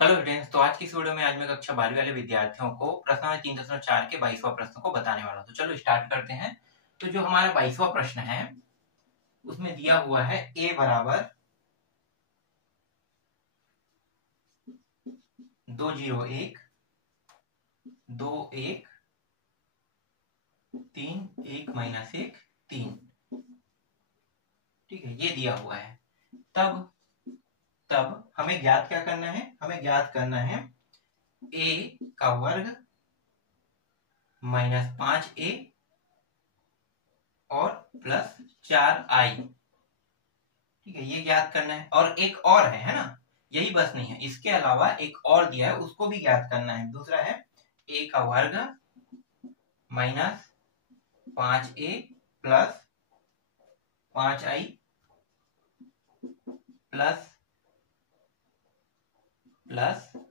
Hello friends, तो आज की इस वीडियो में आज मैं कक्षा 12वीं वाले विद्यार्थियों को प्रश्न नंबर 3.4 के 22वां प्रश्न को बताने वाला हूं। तो चलो स्टार्ट करते हैं। तो जो हमारा 22वां प्रश्न है उसमें दिया हुआ है a बराबर 201 2 1 3 1 माइनस 1 3। ठीक है, ये दिया हुआ है। तब तब हमें ज्ञात क्या करना है? हमें ज्ञात करना है a का वर्ग माइनस 5a और प्लस 4i। ठीक है, ये ज्ञात करना है। और एक और है ना, यही बस नहीं है, इसके अलावा एक और दिया है, उसको भी ज्ञात करना है। दूसरा है a का वर्ग minus 5a plus 5i plus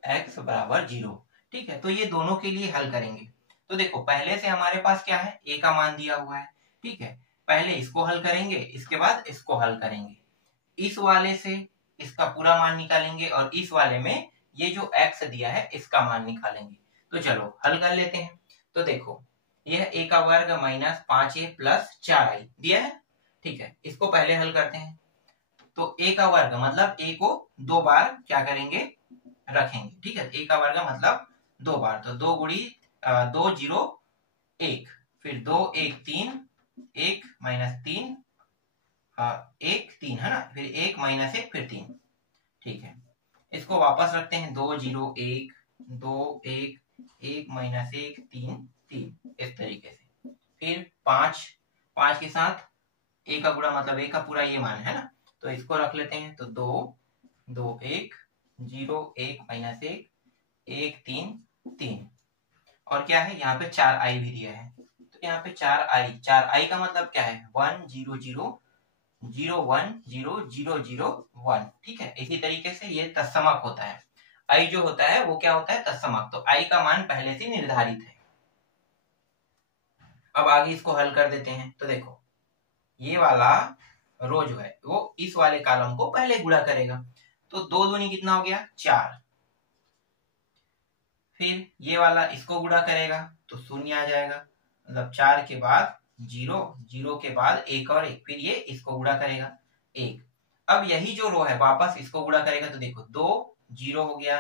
x बराबर 0। ठीक है, तो ये दोनों के लिए हल करेंगे। तो देखो, पहले से हमारे पास क्या है, a का मान दिया हुआ है। ठीक है, पहले इसको हल करेंगे, इसके बाद इसको हल करेंगे। इस वाले से इसका पूरा मान निकालेंगे और इस वाले में ये जो x दिया है इसका मान निकालेंगे। तो चलो हल कर लेते हैं। तो देखो, यह a का वर्ग माइनस 5a प्लस 4i दिया है। ठीक है, इसको पहले हल करते हैं। तो a का वर्ग मतलब a को दो बार क्या करेंगे, रखेंगे। ठीक है, a का वर्ग मतलब दो बार, तो 2 गुड़ी 2 0 1, फिर 2 1 3 1 माइनस 3 1 3 है ना, फिर 1 माइनस 1 फिर 3। ठीक है, इसको वापस रखते हैं। 2 0 1 2 1 1 माइनस 1 3 3, इस तरीके से। फिर 5 5 के साथ a का गुणा मतलब a का पूरा ये मान है ना, तो इसको रख लेते हैं। तो 2 2 1 0 1 माइनस 1 1 3 3। और क्या है, यहाँ पे 4i भी दिया है। तो यहाँ पे 4i का मतलब क्या है, 1 0 0 0 1 0 0 0 1। ठीक है, इसी तरीके से ये तत्समक होता है। i जो होता है वो क्या होता है, तत्समक। तो i का मान पहले से निर्धारित है। अब आगे इसको हल कर देते हैं। तो देखो, ये वाला रो जो है वो इस वाले कॉलम को पहले गुणा करेगा। तो 2 दूनी कितना हो गया, 4। फिर ये वाला इसको गुणा करेगा तो 0 आ जाएगा, मतलब 4 के बाद 0 0 के बाद 1 और 1, फिर ये इसको गुणा करेगा 1। अब यही जो रो है वापस इसको गुणा करेगा। तो देखो 2 0 हो गया।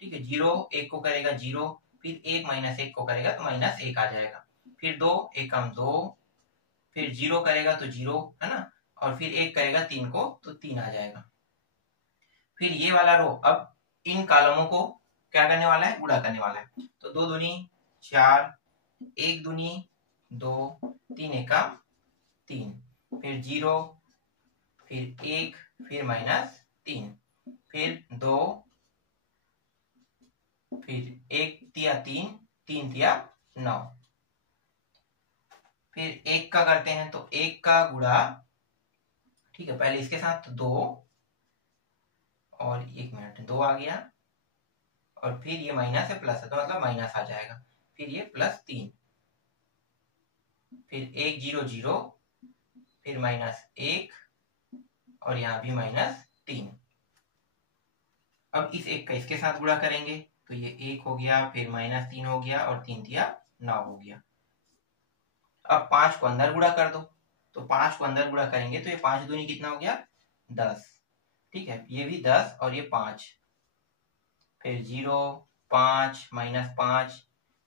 ठीक है, 0 1 को करेगा 0, फिर 1 माइनस 1 को करेगा तो माइनस 1 आ जाएगा। फिर 2 1 कम 2, फिर 0 करेगा तो 0 है ना, और फिर 1 करेगा 3 को तो 3 आ जाएगा। फिर ये वाला रो अब इन कॉलमों को क्या करने वाला है, गुणा करने वाला है। तो 2 दूनी 4, 1 दूनी 2, 3 एका 3, फिर 0, फिर 1, फिर माइनस 3, फिर 2, फिर 1 तिया 3, 3 तिया 9। फिर 1 का करते हैं तो 1 का गुणा, ठीक है, पहले इसके साथ 2 और 1 मिनट 2 आ गया, और फिर ये माइनस है प्लस है तो मतलब माइनस आ जाएगा। फिर ये प्लस 3, फिर 1 0 0, फिर माइनस 1, और यहाँ भी माइनस 3। अब इस 1 का इसके साथ गुणा करेंगे तो ये 1 हो गया, फिर माइनस 3 हो गया, और 3 तिया 9 हो गया। अब 5 को अंदर गुणा कर दो। तो 5 को अंदर गुणा करेंगे तो ये 5 दूनी कितना हो गया, 10। ठीक है, ये भी 10 और ये 5, फिर 0 5 माइनस 5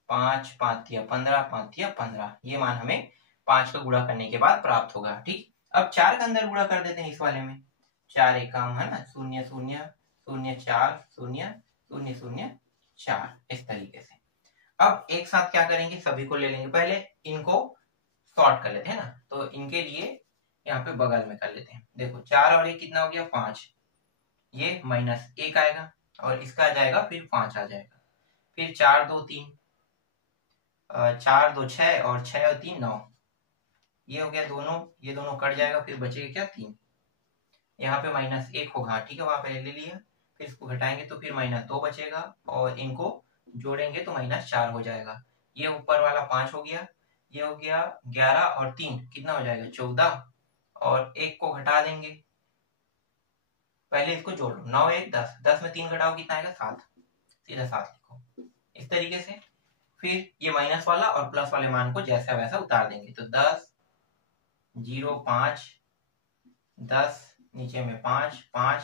5 5 तिया 15 5 तिया 15। ये मान हमें 5 का गुणा करने के बाद प्राप्त होगा। ठीक, अब 4 का अंदर गुणा कर देते हैं इस वाले में। 4 एकम है ना, 0 0 0 4 0 0 0 4, इस तरीके से। अब एक साथ क्या करेंगे, सभी को ले लेंगे। पहले इनको सॉर्ट कर लेते हैं ना, तो इनके लिए यहाँ पे बगल में कर लेते हैं। देखो 4 और 1 कितना हो गया, 5। ये माइनस 1 आएगा और इसका आ जाएगा, फिर 5 आ जाएगा। फिर 4 2 3, 4 2 6 और 6 और 3 9। ये हो गया दोनों, ये दोनों कट जाएगा, फिर बचेगा क्या, 3। यहाँ पे माइनस 1 होगा, ठीक है, वहां पे ले लिया। फिर इसको घटाएंगे तो फिर माइनस 2 बचेगा, और इनको जोड़ेंगे तो माइनस 4 हो जाएगा। ये ऊपर वाला 5 हो गया, ये हो गया 11 और 3 कितना हो जाएगा, 14, और 1 को घटा देंगे। पहले इसको जोड़ लो, 9 1 10, 10 में 3 घटाओ कितना आएगा, 7। सीधा 7 लिखो इस तरीके से। फिर ये माइनस वाला और प्लस वाले मान को जैसा वैसा उतार देंगे। तो 10, 0, 5, 10, नीचे में 5, 5,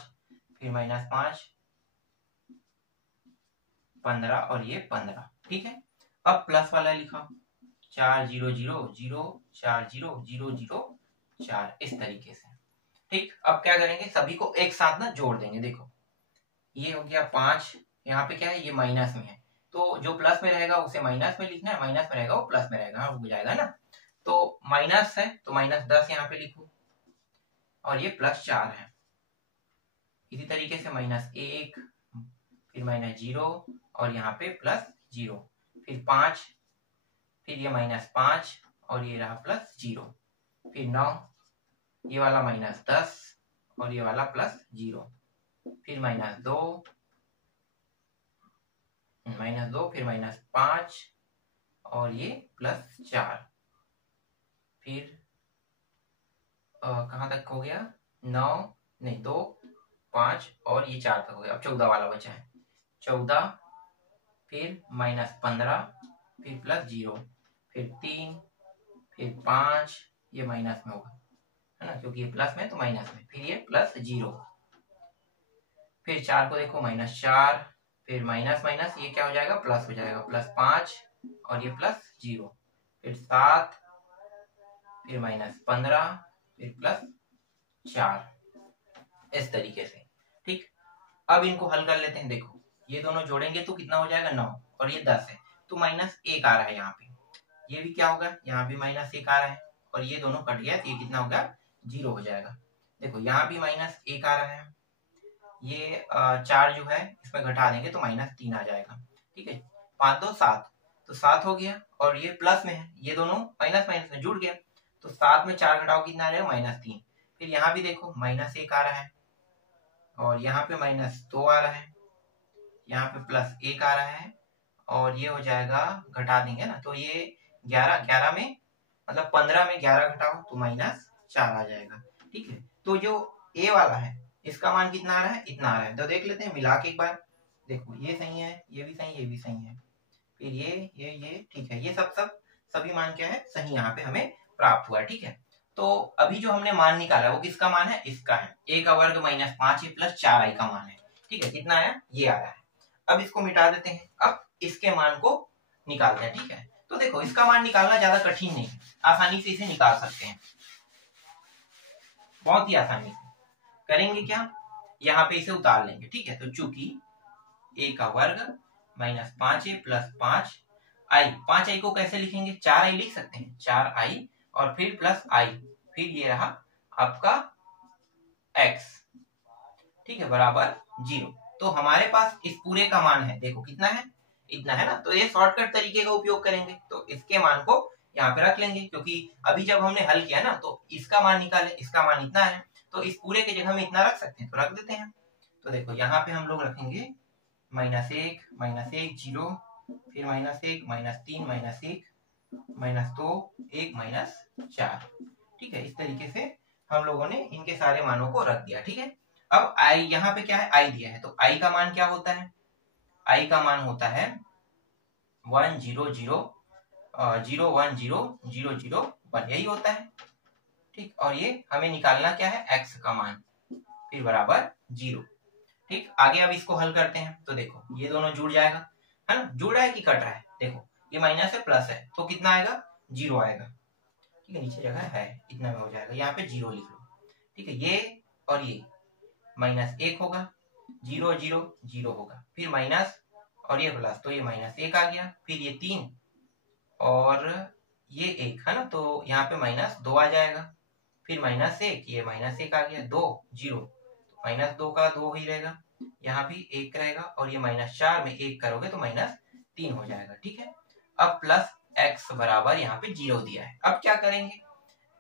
फिर -5, 15 और ये 15। ठीक है, अब प्लस वाला लिखा 4, 0, 0, 0, 4, 0, 0, 0, 4 इस तरीके से। ठीक, अब क्या करेंगे, सभी को एक साथ ना जोड़ देंगे। देखो ये हो गया 5, यहाँ पे क्या है, ये माइनस में है, तो जो प्लस में रहेगा उसे माइनस में लिखना है, माइनस में रहेगा वो प्लस में रहेगा, हो जाएगा ना। तो माइनस है तो -10 यहाँ पे लिखो, और ये +4 है। इसी तरीके से -1, फिर -0 और यहाँ पे +0, फिर 5, फिर ये -5 और ये रहा +0, फिर 9, ये वाला -10 और ये वाला +0, फिर -2, फिर -5 और ये +4, फिर कहाँ तक हो गया, 9 नहीं 2, 5 और ये 4 तक हो गया। अब 14 वाला बचा है, 14, फिर -15, फिर +0, फिर 3, फिर 5, ये माइनस में होगा है ना, क्योंकि ये प्लस में तो माइनस में, फिर ये +0, फिर 4 को देखो -4, फिर माइनस माइनस ये क्या हो जाएगा, प्लस हो जाएगा, +5 और ये +0, फिर 7, फिर -15, फिर +4 इस तरीके से। ठीक, अब इनको हल कर लेते हैं। देखो ये दोनों जोड़ेंगे तो कितना हो जाएगा, 9 और ये 10 है तो -1 आ रहा है यहाँ पे, ये भी क्या होगा, यहाँ भी -1 आ रहा है और ये दोनों कट गया तो ये कितना होगा, 0 हो जाएगा। देखो यहाँ भी -1 आ रहा है, ये 4 जो है इसमें घटा देंगे तो -3 आ जाएगा। ठीक है, 5 2 7, तो 7 हो गया, और ये प्लस में है, ये दोनों माइनस माइनस में जुड़ गया, तो 7 में 4 घटाओ कितना आ जाएगा, -3। फिर यहाँ भी देखो -1 आ रहा है, और यहाँ पे -2 आ रहा है, यहाँ पे +1 आ रहा है, और ये हो जाएगा, घटा देंगे ना तो ये 11 में मतलब 15 में 11 घटाओ तो -4 आ जाएगा। ठीक है, तो जो ए वाला है इसका मान कितना आ रहा है, इतना आ रहा है। तो देख लेते हैं मिला के एक बार। देखो ये सही है, ये भी सही, ये भी सही है, फिर ये ठीक है, ये सभी मान क्या है, सही यहाँ पे हमें प्राप्त हुआ। ठीक है, तो अभी जो हमने मान निकाला वो किसका मान है, इसका है, a का वर्ग -5 प्लस 4i का मान है। ठीक है, कितना आया, ये आ रहा है। अब इसको मिटा देते हैं, अब इसके मान को निकालते हैं। ठीक है, तो देखो इसका मान निकालना ज्यादा कठिन नहीं है, आसानी से इसे निकाल सकते हैं, बहुत ही आसानी से। करेंगे क्या, यहाँ पे इसे उतार लेंगे। ठीक है, तो चूंकि a का वर्ग -5a प्लस 5i, 5i को कैसे लिखेंगे, 4i लिख सकते हैं, 4i और फिर +i, फिर ये रहा आपका x। ठीक है, बराबर 0। तो हमारे पास इस पूरे का मान है, देखो कितना है, इतना है ना। तो ये शॉर्टकट तरीके का उपयोग करेंगे, तो इसके मान को यहाँ पे रख लेंगे, क्योंकि अभी जब हमने हल किया ना तो इसका मान निकाले, इसका मान इतना है, तो इस पूरे के जगह में इतना रख सकते हैं, तो रख देते हैं। तो देखो यहाँ पे हम लोग रखेंगे -1, -1, 0, फिर -1, -3, -1, -2, 1, -4। ठीक है, इस तरीके से हम लोगों ने इनके सारे मानों को रख दिया। ठीक है, अब i यहाँ पे क्या है, i दिया है, तो i का मान क्या होता है, i का मान होता है 1 0 0 0 1 0 0 0 1, यही होता है। ठीक, और ये हमें निकालना क्या है, x का मान, फिर बराबर 0। ठीक, आगे अब इसको हल करते हैं। तो देखो ये दोनों जुड़ जाएगा, है ना, जुड़ रहा है कि कट रहा है, देखो ये माइनस है प्लस है, तो कितना आएगा, 0 आएगा। ठीक है, नीचे जगह है, इतना में हो जाएगा, यहाँ पे 0 लिख लो। ठीक है, ये और ये -1 होगा, 0 0 0 होगा, फिर माइनस और ये प्लस, तो ये -1 आ गया, फिर ये 3 और ये 1 है ना, तो यहाँ पे -2 आ जाएगा, फिर -1, ये -1 आ गया, 2 0, -2 का 2 ही रहेगा, यहाँ भी 1 रहेगा, और ये -4 में 1 करोगे तो -3 हो जाएगा। ठीक है, अब +x बराबर यहाँ पे 0 दिया है। अब क्या करेंगे,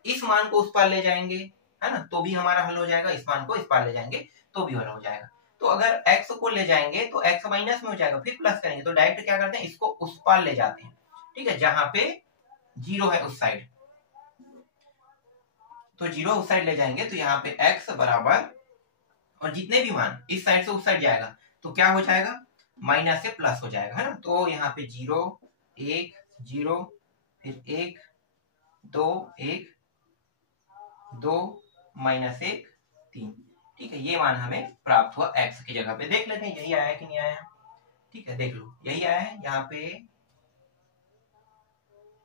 इस मान को उस पार ले जाएंगे, है ना, तो भी हमारा हल हो जाएगा, इस मान को इस पार ले जाएंगे तो भी हल हो जाएगा। तो अगर x को ले जाएंगे तो x माइनस में हो जाएगा, फिर प्लस करेंगे, तो डायरेक्ट क्या करते हैं, इसको उस पार ले जाते हैं। ठीक है, जहां पे 0 है उस साइड, तो 0 उस साइड ले जाएंगे, तो यहाँ पे x बराबर, और जितने भी मान इस साइड से उस साइड जाएगा तो क्या हो जाएगा, माइनस से प्लस हो जाएगा, है ना। तो यहाँ पे 0 1 0 फिर 1 2 1 2 -1 3। ठीक है, ये मान हमें प्राप्त हुआ x की जगह पे। देख लेते हैं यही आया कि नहीं आया। ठीक है, देख लो यही आया है यहाँ पे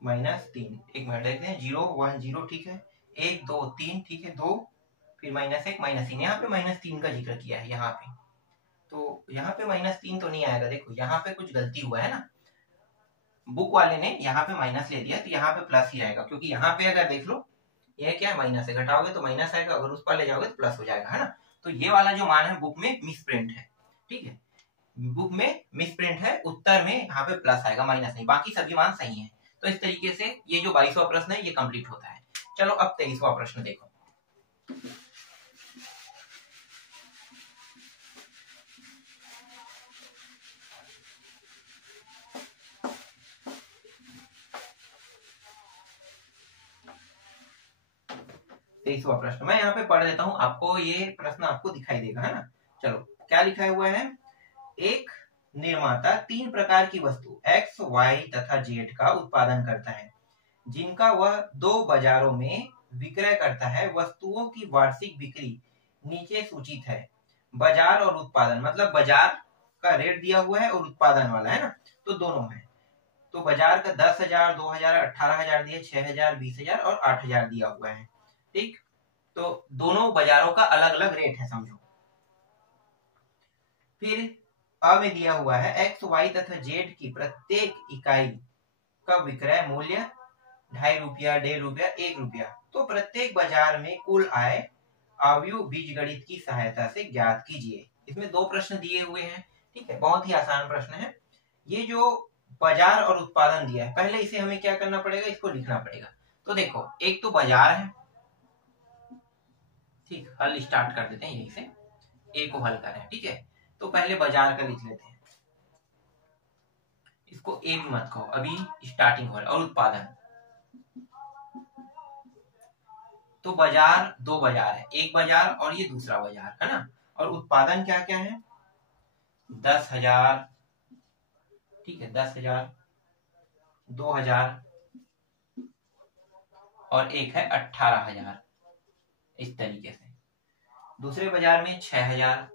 -3। एक मिनट देखते हैं, 0 1 0 ठीक है, 1 2 3 ठीक है, 2 फिर -1 -3। यहाँ पे -3 का जिक्र किया है यहाँ पे, तो यहाँ पे -3 तो नहीं आएगा। देखो यहाँ पे कुछ गलती हुआ है ना, बुक वाले ने यहाँ पे माइनस ले दिया, तो यहाँ पे प्लस ही आएगा, क्योंकि यहाँ पे अगर देख लो ये क्या है, माइनस है, घटाओगे तो माइनस आएगा, अगर उस पर ले जाओगे तो प्लस हो जाएगा, है ना। तो ये वाला जो मान है बुक में मिस प्रिंट है। ठीक है, बुक में मिस प्रिंट है, उत्तर में यहाँ पे प्लस आएगा, माइनस नहीं, बाकी सभी मान सही है। तो इस तरीके से ये जो 22वां प्रश्न है ये कंप्लीट होता है। चलो अब 23वां प्रश्न देखो। तेईसवां प्रश्न मैं यहाँ पे पढ़ देता हूँ, आपको ये प्रश्न आपको दिखाई देगा, है ना। चलो क्या लिखा हुआ है, एक निर्माता 3 प्रकार की वस्तु X, Y तथा Z का उत्पादन करता है, जिनका वह 2 बाजारों में विक्रय करता है। वस्तुओं की वार्षिक बिक्री नीचे सूचित है। बाजार और उत्पादन, मतलब बाजार का रेट दिया हुआ है और उत्पादन वाला, है ना, तो दोनों है। तो बाजार का 10,000, 2,000, 18,000 दिया, 6,000, 20,000 और 8,000 दिया हुआ है। ठीक, तो दोनों बाजारों का अलग अलग रेट है, समझो। फिर अ में दिया हुआ है X, Y तथा Z की प्रत्येक इकाई का विक्रय मूल्य 2.5 रुपया, 1.5 रुपया, 1 रुपया। तो प्रत्येक बाजार में कुल आय अवयव बीजगणित की सहायता से ज्ञात कीजिए। इसमें 2 प्रश्न दिए हुए हैं। ठीक है, बहुत ही आसान प्रश्न है। ये जो बाजार और उत्पादन दिया है, पहले इसे हमें क्या करना पड़ेगा, इसको लिखना पड़ेगा। तो देखो एक तो बाजार है, ठीक, हल स्टार्ट कर देते हैं यहीं से, ए को हल करें। ठीक है, तो पहले बाजार का लिख लेते हैं, इसको ए भी मत कहो, अभी स्टार्टिंग हो रहा है। और उत्पादन, तो बाजार 2 बाजार है, एक बाजार और ये दूसरा बाजार, है ना। और उत्पादन क्या क्या है, 10,000, ठीक है, 10,000, 2,000 और एक है 18,000। इस तरीके से दूसरे बाजार में 6,000,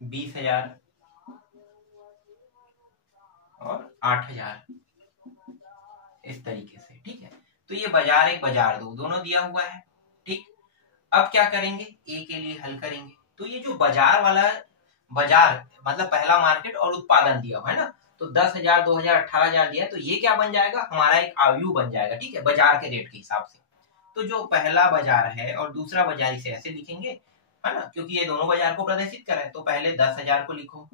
20,000 और 8,000, इस तरीके से। ठीक है, तो ये बाजार एक, बाजार दो, दोनों दिया हुआ है। ठीक, अब क्या करेंगे, ए के लिए हल करेंगे। तो ये जो बाजार वाला, बाजार मतलब पहला मार्केट और उत्पादन दिया हुआ है ना, तो 10,000, 2,000, 18,000 दिया, तो ये क्या बन जाएगा, हमारा एक आयु बन जाएगा। ठीक है, बाजार के रेट के हिसाब से। तो जो पहला बाजार है और दूसरा बाजार, इसे ऐसे लिखेंगे, है ना, क्योंकि ये दोनों बाजार को प्रदर्शित कर रहे हैं। तो पहले 10,000 को लिखो,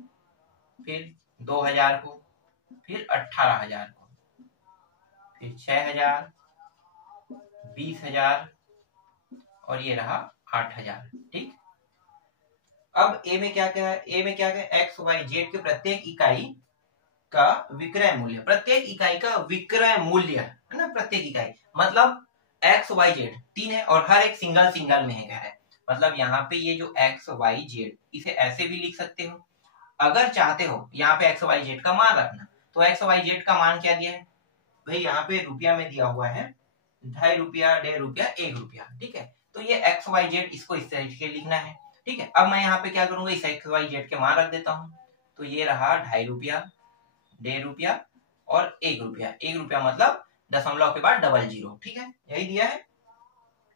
फिर 2,000 को, फिर 18,000 को, फिर 6,000, 20,000 और ये रहा 8,000। ठीक, अब ए में क्या क्या है, ए में क्या क्या है, एक्स वाई जेड के प्रत्येक इकाई का विक्रय मूल्य, प्रत्येक इकाई का विक्रय मूल्य, है ना, प्रत्येक इकाई मतलब एक्स वाई जेड 3 है और हर एक सिंगल सिंगल में है, क्या है, मतलब यहाँ पे ये जो एक्स वाई जेड, इसे ऐसे भी लिख सकते हो। अगर चाहते हो यहाँ पे एक्स वाई जेड का मान रखना, तो एक्स वाई जेड का मान क्या दिया है भाई, यहाँ पे रुपया में दिया हुआ है 2.5 रुपया, 1.5 रुपया, 1 रुपया। ठीक है, तो ये एक्स वाई जेड, इसको इस तरीके लिखना है। ठीक है, अब मैं यहाँ पे क्या करूंगा, इस एक्स वाई जेड के मान रख देता हूँ। तो ये रहा 2.5 रुपया, 1.5 रुपया और 1 रुपया। 1 रुपया मतलब दशमलव के बाद डबल जीरो। ठीक है, यही दिया है।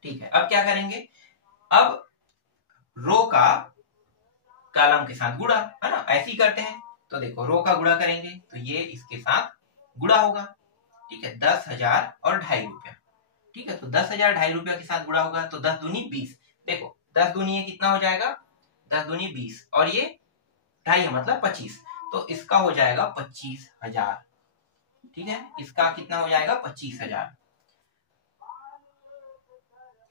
ठीक है, अब क्या करेंगे, अब रो का कॉलम के साथ गुणा, है ना, ऐसे ही करते हैं। तो देखो रो का गुणा करेंगे तो ये इसके साथ गुणा होगा। ठीक है, 10,000 और 2.5 रुपया। ठीक है, तो 10,000 2.5 रुपया के साथ गुणा होगा, तो 10 दूनी 20। देखो 10 दूनी ये कितना हो जाएगा, 10 दूनी 20 और ये 2.5 है मतलब 25, तो इसका हो जाएगा 25,000। ठीक है, इसका कितना हो जाएगा 25,000।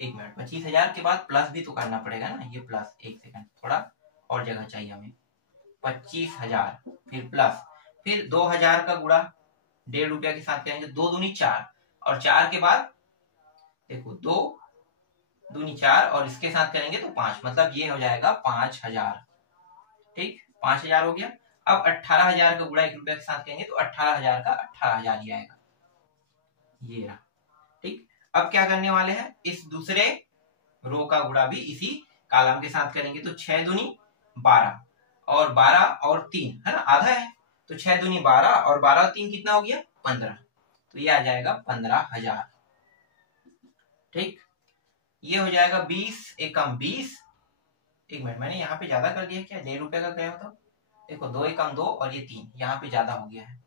एक मिनट, 25,000 के बाद प्लस भी तो करना पड़ेगा ना, ये प्लस, एक सेकंड, थोड़ा और जगह चाहिए हमें। 25,000 फिर प्लस, फिर 2,000 का गुणा 1.5 रुपया के साथ करेंगे, 2 दूनी 4 और 4 के बाद देखो 2 दूनी 4 और इसके साथ करेंगे तो 5, मतलब ये हो जाएगा 5,000। ठीक, 5,000 हो गया। अब 18,000 का गुणा 1 रुपया के साथ करेंगे तो 18,000 का 18,000 ही आएगा, ये रहा। ठीक, अब क्या करने वाले हैं, इस दूसरे रो का गुणा भी इसी कॉलम के साथ करेंगे। तो 6 दूनी 12 और 12 और 3 है ना, आधा है, तो 6 दूनी 12 और 12 और 3 कितना हो गया, 15। तो ये आ जाएगा 15,000। ठीक, ये हो जाएगा 20 एकम 20। एक मिनट, मैंने यहाँ पे ज्यादा कर दिया क्या, 1.5 रुपए का गया तो देखो, 2 एकम 2 और ये 3 यहाँ पे ज्यादा हो गया है।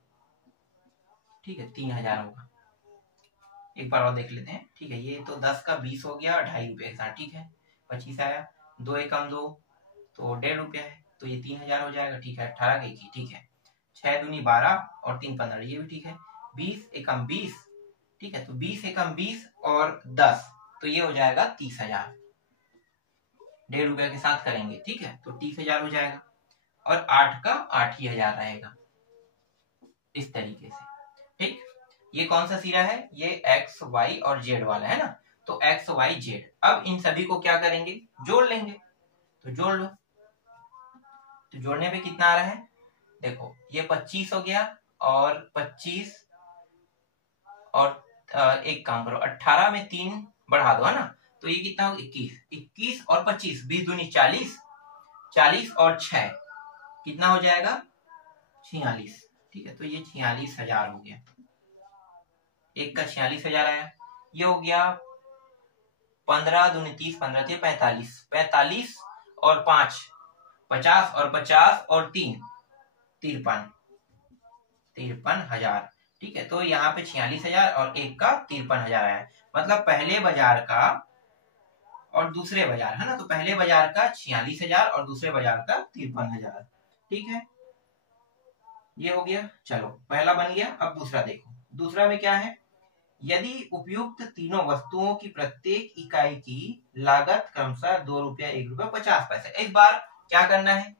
ठीक है, 3,000 होगा। एक बार और देख लेते हैं। ठीक है, ये तो 10 का 20 हो गया और 2.5 रुपए के साथ। ठीक है, 25 आया, 2 एकम 2 तो 1.5 रुपया है, तो ये 3,000 हो जाएगा। ठीक है, 18 का 1। ठीक है, 6 दूनी 12 और 3 15, ये भी ठीक है। 20 एकम 20। ठीक है, तो 20 एकम 20 और 10 तो ये हो जाएगा 30,000। 1.5 रुपया के साथ करेंगे। ठीक है, तो 30,000 हो जाएगा और 8 का 8 ही हजार रहेगा, इस तरीके से। ठीक, ये कौन सा सिरा है, ये एक्स वाई और जेड वाला है ना, तो एक्स वाई जेड। अब इन सभी को क्या करेंगे, जोड़ लेंगे। तो जोड़ लो, तो जोड़ने पे कितना आ रहा है, देखो ये 25 हो गया और 25 और एक काम करो, 18 में 3 बढ़ा दो है ना, तो ये कितना हो, 21। 21 और 25, 20 दूनी 40, 40 और 6 कितना हो जाएगा, 46। ठीक है, तो ये 46,000 हो गया। एक का 46,000 आया। ये हो गया 15 दूनी 30, 15 थे 45, 45 और 5 50 और 50 और 3 53, 53,000। ठीक है, तो यहाँ पे 46,000 और एक का 53,000 आया। मतलब पहले बाजार का और दूसरे बाजार है ना, तो पहले बाजार का 46,000 और दूसरे बाजार का 53,000। ठीक है, ये हो गया। चलो, पहला बन गया। अब दूसरा देखो, दूसरा में क्या है, यदि उपयुक्त तीनों वस्तुओं की प्रत्येक इकाई की लागत क्रमशः 2 रुपया 1 रुपया 50 पैसे। इस बार क्या करना है,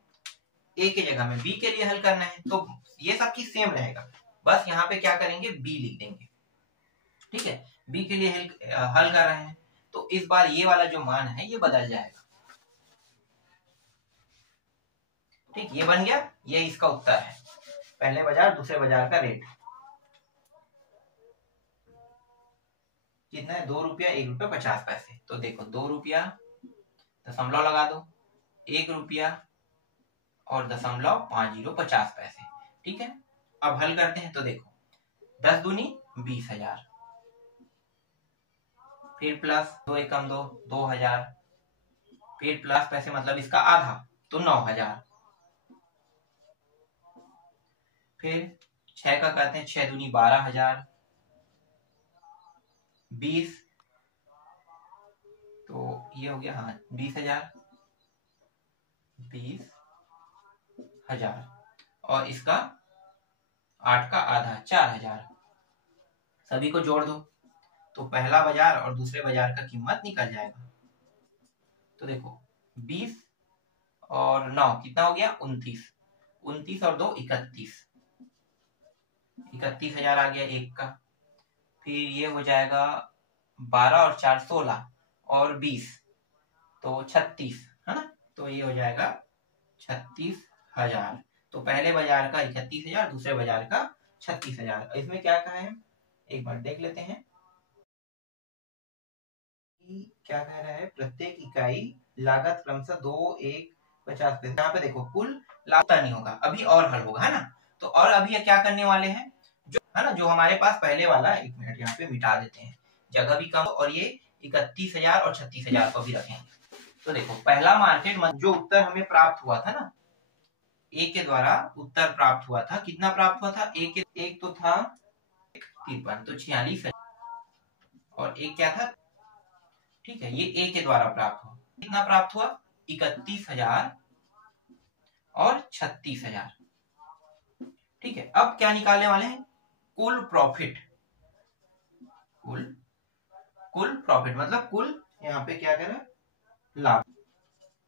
ए के जगह में बी के लिए हल करना है, तो ये सब चीज सेम रहेगा, बस यहाँ पे क्या करेंगे, बी लिख देंगे। ठीक है, बी के लिए हल कर रहे हैं, तो इस बार ये वाला जो मान है ये बदल जाएगा। ठीक, ये बन गया, ये इसका उत्तर है, पहले बाजार दूसरे बाजार का रेट कितना है, 2 रुपया 1 रुपया 50 पैसे। तो देखो 2 रुपया दशमलव लगा दो, 1 रुपया और दशमलव 50 50 पैसे। ठीक है, अब हल करते हैं। तो देखो 10 दूनी 20,000, फिर प्लस 2 एकम 2 2,000, फिर प्लस पैसे मतलब इसका आधा तो 9,000, फिर 6 का कहते हैं 6 दूनी 12,000, 20 तो ये हो गया, हाँ 20,000, 20,000 और इसका 8 का आधा 4,000। सभी को जोड़ दो तो पहला बाजार और दूसरे बाजार का कीमत निकल जाएगा। तो देखो 20 और 9 कितना हो गया, 29, 29 और 2 31, 31,000 आ गया एक का। फिर ये हो जाएगा 12 और 4 16 और 20 तो 36 है ना, तो ये हो जाएगा 36,000। तो पहले बाजार का 31,000, दूसरे बाजार का 36,000। इसमें क्या कहा है, एक बार देख लेते हैं क्या कह रहा है, प्रत्येक इकाई लागत क्रमशः 2 1 50 पैसे। यहाँ पे देखो कुल लागत नहीं होगा, अभी और हल होगा है ना, तो और अभी क्या करने वाले हैं, जो है ना, जो हमारे पास पहले वाला, एक मिनट यहाँ पे मिटा देते हैं, जगह भी कम, और ये 31,000 और 36,000 को भी रखेंगे। तो देखो पहला मार्केट जो उत्तर हमें प्राप्त हुआ था ना, ए के द्वारा उत्तर प्राप्त हुआ था, कितना प्राप्त हुआ था, एक तो था 53 तो 46 और एक क्या था, ठीक है, ये ए के द्वारा प्राप्त हुआ, कितना प्राप्त हुआ, 31,000 और 36,000। ठीक है, अब क्या निकालने वाले हैं, कुल प्रॉफिट। कुल प्रॉफिट मतलब कुल, यहाँ पे क्या करें, लाभ।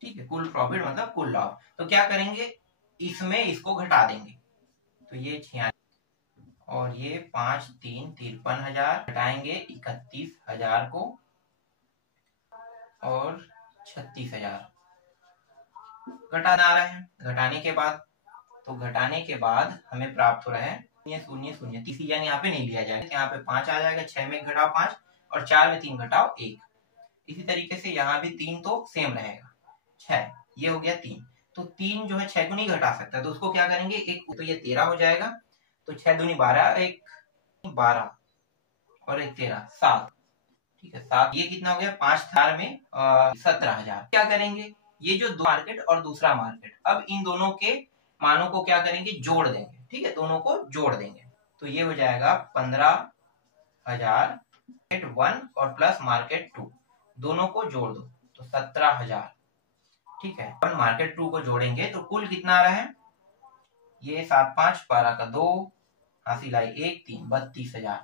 ठीक है, कुल प्रॉफिट मतलब कुल लाभ। तो क्या करेंगे, इसमें इसको घटा देंगे, तो ये 46 और ये 5 3 53,000 घटाएंगे 31,000 को और 36,000, घटाना आ रहा है। घटाने के बाद हमें प्राप्त हो रहा है 0 0 0। डिसीजन यहाँ पे नहीं लिया जाएगा, यहाँ पे 5 आ जाएगा, 6 में घटाओ 5 और 4 में 3 घटाओ 1। इसी तरीके से यहाँ भी 3 तो सेम रहेगा, 6 ये हो गया 3। तो 3 जो है 6 को नहीं घटा सकता, तो उसको क्या करेंगे, एक तो ये 13 हो जाएगा, तो 6 दूनी 12, एक 12 और एक 13 7। ठीक है 7, ये कितना हो गया, 5 में 17,000। क्या करेंगे, ये जो मार्केट और दूसरा मार्केट, अब इन दोनों के मानों को क्या करेंगे, जोड़ देंगे। ठीक है, दोनों को जोड़ देंगे, तो ये हो जाएगा 15,000 मार्केट 1 और प्लस मार्केट 2, दोनों को जोड़ दो तो 17,000। ठीक है, अपन मार्केट 2 को जोड़ेंगे तो कुल कितना आ रहा है, ये 7 5 12 का 2 हासिल आई 1 3 32,000।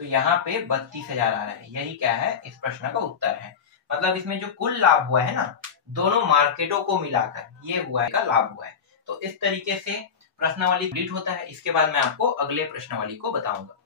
तो यहाँ पे 32,000 आ रहा है, यही क्या है, इस प्रश्न का उत्तर है। मतलब इसमें जो कुल लाभ हुआ है ना, दोनों मार्केटों को मिलाकर ये हुआ है का लाभ हुआ है। तो इस तरीके से प्रश्नावली कंप्लीट होता है। इसके बाद मैं आपको अगले प्रश्नावली को बताऊंगा।